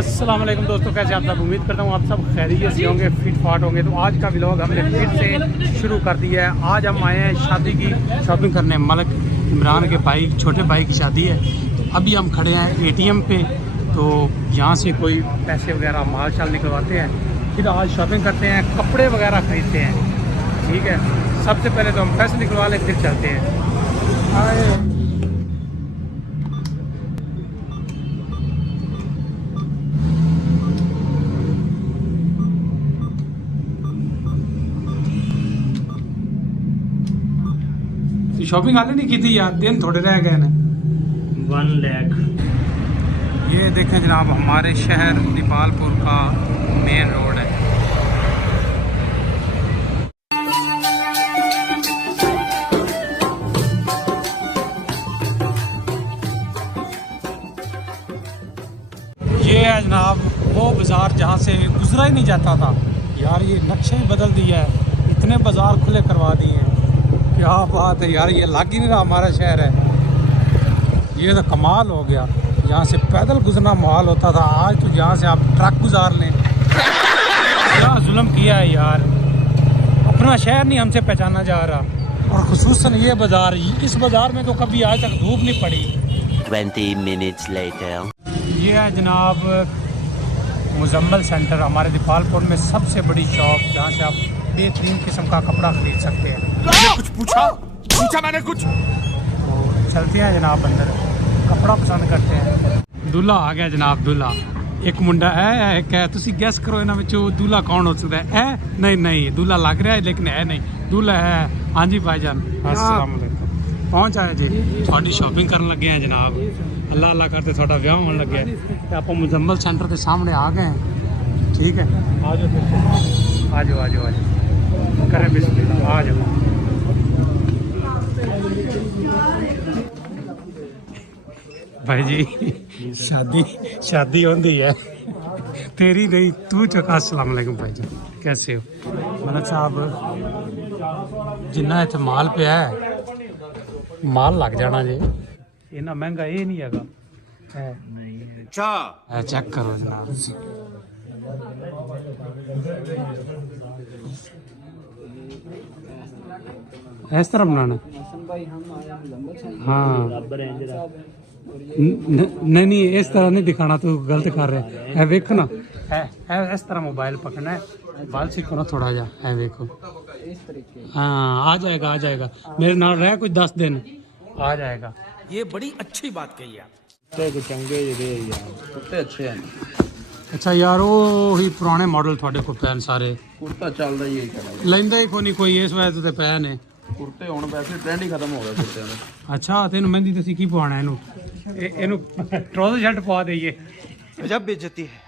अस्सलाम वालेकुम दोस्तों, कैसे आप सब। उम्मीद करता हूँ आप सब खैरियत से होंगे, फिट फाट होंगे। तो आज का व्लॉग हमने फिर से शुरू कर दिया है। आज हम आए हैं शादी की शॉपिंग करने। मलिक इमरान के भाई, छोटे भाई की शादी है। तो अभी हम खड़े हैं ATM पे। तो यहाँ से कोई पैसे वगैरह माल शाल निकलवाते हैं, फिर आज शॉपिंग करते हैं, कपड़े वगैरह खरीदते हैं। ठीक है, सबसे पहले तो हम पैसे निकलवा लें, फिर चलते हैं। शॉपिंग हाले नहीं की थी यार, दिन थोड़े रह गए ना। 1 लाख। ये देखें जनाब, हमारे शहर दीपालपुर का मेन रोड है। ये है जनाब वो बाज़ार जहाँ से गुजरा ही नहीं जाता था यार। ये नक्शे ही बदल दिया है, इतने बाज़ार खुले करवा दिए हैं। क्या बात है यार, ये लग ही नहीं रहा हमारा शहर है। ये तो कमाल हो गया। यहाँ से पैदल गुजरना माहौल होता था, आज तो यहाँ से आप ट्रक गुजार लें। क्या जुल्म किया है यार, अपना शहर नहीं हमसे पहचाना जा रहा। और खुसूसन ये बाज़ार, इस बाज़ार में तो कभी आज तक धूप नहीं पड़ी। 20 minutes later. ये है जनाब मुजम्मल सेंटर, हमारे दीपालपुर में सबसे बड़ी शॉप, जहाँ से आप बेहतरीन किस्म का कपड़ा खरीद सकते हैं। कुछ पूछा मैंने कुछ। तो चलते हैं जनाब अंदर, कपड़ा पसंद करते हैं। दूल्हा आ गया जनाब, दूल्हा। एक मुंडा है, एक है। तुसी गैस करो इन्हों विचों दूल्हा कौन हो सकता है? नहीं नहीं, दूल्हा लग रहा है लेकिन है नहीं, दूल्हा है। हाँ जी भाईजान, अस्सलाम वालेकुम। पहुँच आए जी, थोड़ी शॉपिंग करन लगे हैं जनाब। अल्लाह अल्लाह करते थोड़ा ब्याह होने लगे है। आप मुजम्मल सेंटर के सामने आ गए हैं। ठीक है, आ जाओ आ जाओ आ जाओ आ जाओ, करें बिस्मिल्लाह, आ जाओ। भाई जी शादी होती है, तेरी नहीं, तू चुका। अस्सलाम वालेकुम भाई जी, कैसे हो? मलिक साहब, जिन्ना इत्थे माल पिया है, माल लग जाना जी। इन्ना महंगा ये नहीं है। अच्छा चेक करो जनाब। इस तरह बनाना। हाँ नहीं नहीं, इस तरह नहीं दिखाना, तू गलत कर रहे है। देखो ना, है इस तरह मोबाइल पकड़ना है, बाल सीखो ना थोड़ा जा है, देखो। हाँ आ जाएगा आ जाएगा, मेरे नाल रह कुछ 10 दिन आ जाएगा। ये बड़ी अच्छी बात कही आप। चंगे कुर्ते अच्छे हैं। अच्छा यार, वो ही पुराने मॉडल थोड़े को पैन सारे कुर्ता चलदा ही है, लेंदा ही कोई नहीं कोई, इस वजह ते पैन है। कुर्ते ਹੁਣ ਵੈਸੇ ਟ੍ਰੈਂਡ ਹੀ ਖਤਮ ਹੋ ਗਿਆ ਕੁਰਤਿਆਂ ਦਾ। ਅੱਛਾ ਤੈਨੂੰ ਮਹਿੰਦੀ ਤੁਸੀਂ ਕੀ ਪਵਾਉਣਾ ਇਹਨੂੰ? ਇਹਨੂੰ ਟਰਾਊਜ਼ਰ ਸ਼ਰਟ ਪਵਾ ਦਈਏ। गजब बेइज्जती है।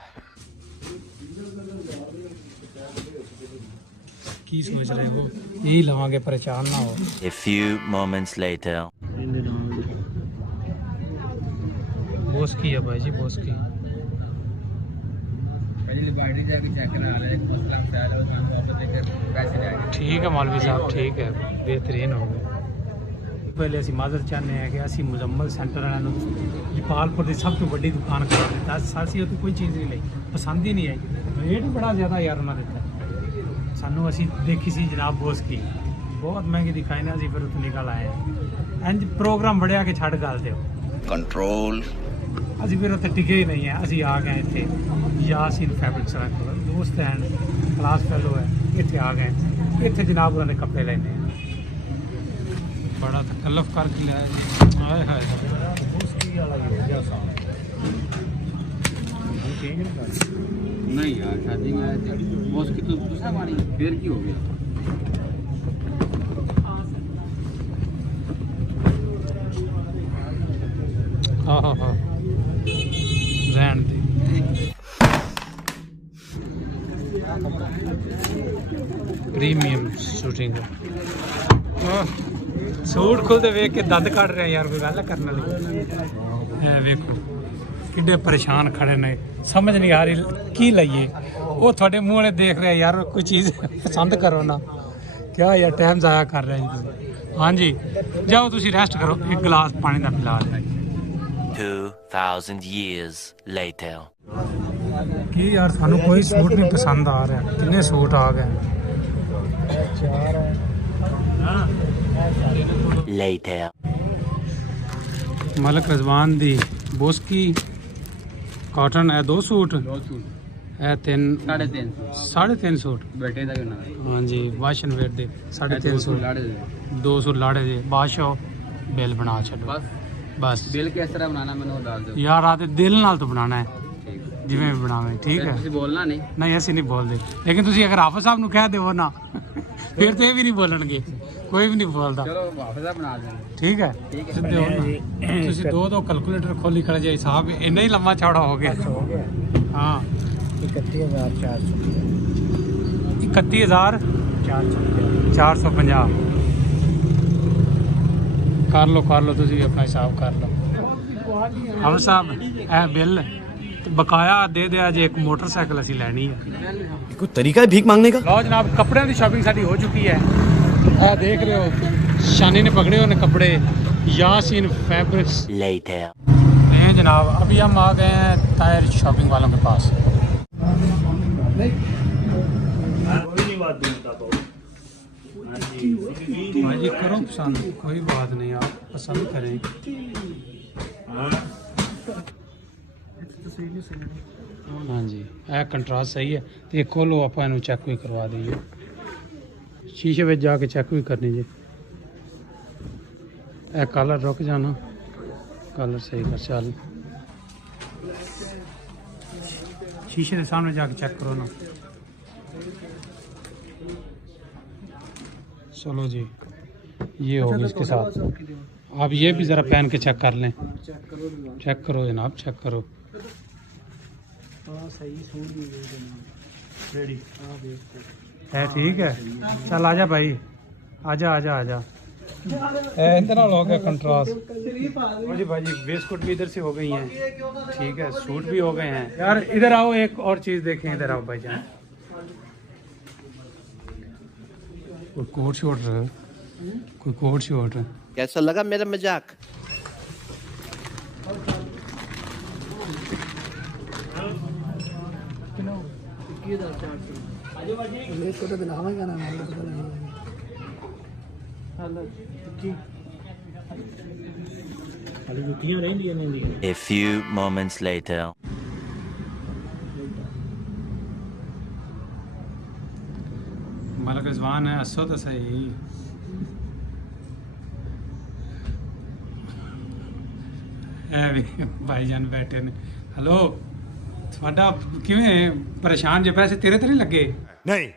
ਕੀ ਸੋਚ ਰਹੇ ਹੋ? यही ਲਵਾਂਗੇ, ਪਰੇਸ਼ਾਨ ਨਾ ਹੋ। A few moments later. Boss की है भाई जी, बॉस की। ठीक है मौलवी साहब, ठीक है, बेहतरीन हो गए। पहले असी माजर चाहते हैं कि असी मुजम्मल सेंटर वालों दीपालपुर की सब तो बड़ी दुकान करा दिता। असी तो कोई चीज़ नहीं ली, पसंद ही नहीं आई। रेट भी बड़ा ज़्यादा यार उन्होंने दिता सानू। असी देखी सी जनाब बॉस की, बहुत महंगी दिखाई ना, असी फिर उत्थे निकल आए। इंज प्रोग्राम बढ़िया के छड़ गल दो कंट्रोल। असी फिर उत्थे टिके ही नहीं है। असी आ गए इत्थे यासीन फैब्रिक्स वाला दोस्त हैं, क्लास फेलो है, इत्थे आ गए। इत्थे जनाब उन्होंने कपड़े लेने हैं, बड़ा तकल्लुफ करके लिया जी। हाय हाय नहीं यार, शादी में आए थे बॉस की तो दूसरा मानी, फिर की हो गया। हाँ हाँ हाँ, रहन दे। प्रीमियम शूटिंग सूट खुलते वेख के दंद कट रहे यार, कोई गल करने वाली। वेखो किड्डे परेशान खड़े ने, समझ नहीं आ रही की लईए। वो थोड़े मूँह ने देख रहे यार, कोई चीज़ पसंद करो ना। क्या यार टाइम ज़ाया कर रहे हैं। हाँ जी, जाओ तुसी रेस्ट करो, एक गिलास पानी का पिला दे। 2000 years later. ਕੀ ਯਾਰ ਸਾਨੂੰ ਕੋਈ ਸੂਟ ਨਹੀਂ ਪਸੰਦ ਆ ਰਿਹਾ। ਕਿੰਨੇ ਸੂਟ ਆ ਗਏ। Later. ਮਲਕ ਰਜ਼ਵਾਨ ਦੀ ਬੋਸਕੀ ਕਾਟਨ ਹੈ 2 ਸੂਟ, 2 सूट ਇਹ 3 350 3.5 ਸੂਟ। बेटे का भी ना ਹਾਂਜੀ ਵਾਸ਼ਨ ਵੇਅਰ ਦੇ 3.5 ਸੂਟ, लाड़े दे 200 ਲਾੜੇ ਦੇ ਬਾਦਸ਼ਾਹ ਬਿੱਲ ਬਣਾ ਛੱਡੋ बस ਬਸ। बिल किस तरह बनाना मैंने वो डाल दो ਯਾਰ ਆ ਤੇ ਦਿਲ ਨਾਲ ਤੋਂ ਬਣਾਉਣਾ ਹੈ, ठीक ਜਿਵੇਂ ਵੀ ਬਣਾਵੇਂ, ਠੀਕ ਹੈ। तुसी बोलना नहीं ਨਹੀਂ ਅਸੀਂ ਨਹੀਂ ਬੋਲਦੇ, ਲੇਕਿਨ ਤੁਸੀਂ ਅਗਰ ਹਾਫਿਜ਼ ਸਾਹਿਬ ਨੂੰ ਕਹਿ ਦਿਓ ਨਾ ਫਿਰ ਤੇ ਇਹ ਵੀ ਨਹੀਂ ਬੋਲਣਗੇ, ਕੋਈ ਵੀ ਨਹੀਂ ਬੋਲਦਾ, चलो हाफिजा बना देंगे ਠੀਕ ਹੈ। ठीक है ਸਿੱਧੇ ਹੋ ਨਾ, ਤੁਸੀਂ ਦੋ ਕੈਲਕੂਲੇਟਰ ਖੋਲੀ ਖੜੇ ਜੇ ਹਿਸਾਬ ਇੰਨਾ ਹੀ ਲੰਮਾ ਚੌੜਾ ਹੋ ਗਿਆ। ਹਾਂ 31,450 ਕਰ ਲਓ ਤੁਸੀਂ ਵੀ ਆਪਣਾ ਹਿਸਾਬ ਕਰ ਲਓ। ਹਾਫਿਜ਼ ਸਾਹਿਬ ਇਹ ਬਿੱਲ ਤੇ ਬਕਾਇਆ ਦੇ ਦਿਆ ਜੇ ਇੱਕ ਮੋਟਰਸਾਈਕਲ ਅਸੀਂ ਲੈਣੀ ਹੈ। कोई तरीका है भीख मांगने का? ਲਓ ਜਨਾਬ ਕੱਪੜਿਆਂ ਦੀ ਸ਼ਾਪਿੰਗ ਸਾਡੀ ਹੋ ਚੁੱਕੀ ਹੈ। ਇਹ ਦੇਖ ਰਹੇ ਹੋ शानी ने पकड़े हुए कपड़े यासीन फैब्रिक्स। Later. नहीं जनाब अभी हम आ गए हैं टायर शॉपिंग वालों के पास। भाई करो पसंद, कोई बात नहीं, आप पसंद करें। हाँ जी यह कंट्रास्ट सही है तो ये खोलो आप चेक भी करवा दीजिए, शीशे में जाके चेक भी करनी जी। ए कलर रुक जाना, कलर सही कर चल, शीशे के सामने जाके चेक करो ना। चलो जी ये होगी इसके साथ। आप ये भी ज़रा पहन के चेक कर लें, चेक करो जनाब, चेक करो। है ठीक है, चल आजा भाई, आजा आजा आजा। इतना हो गया कंट्रास्ट जी भाई, वेस्टकोट भी इधर से हो गई हैं, ठीक है, सूट भी हो गए हैं। यार इधर आओ, एक और चीज़ देखें, इधर आओ भाईजान, कोई कोट शॉर्ट कैसा लगा मेरा मजाक? A few moments later. Malak रज़वान है, हसो तो सही। भाईजान बैठे ने। हेलो ਤੁਹਾਡਾ ਕਿਵੇਂ ਪਰੇਸ਼ਾਨ ਜੇ, ਪੈਸੇ ਤੇਰੇ ਤੇ ਨਹੀਂ ਲੱਗੇ? नहीं।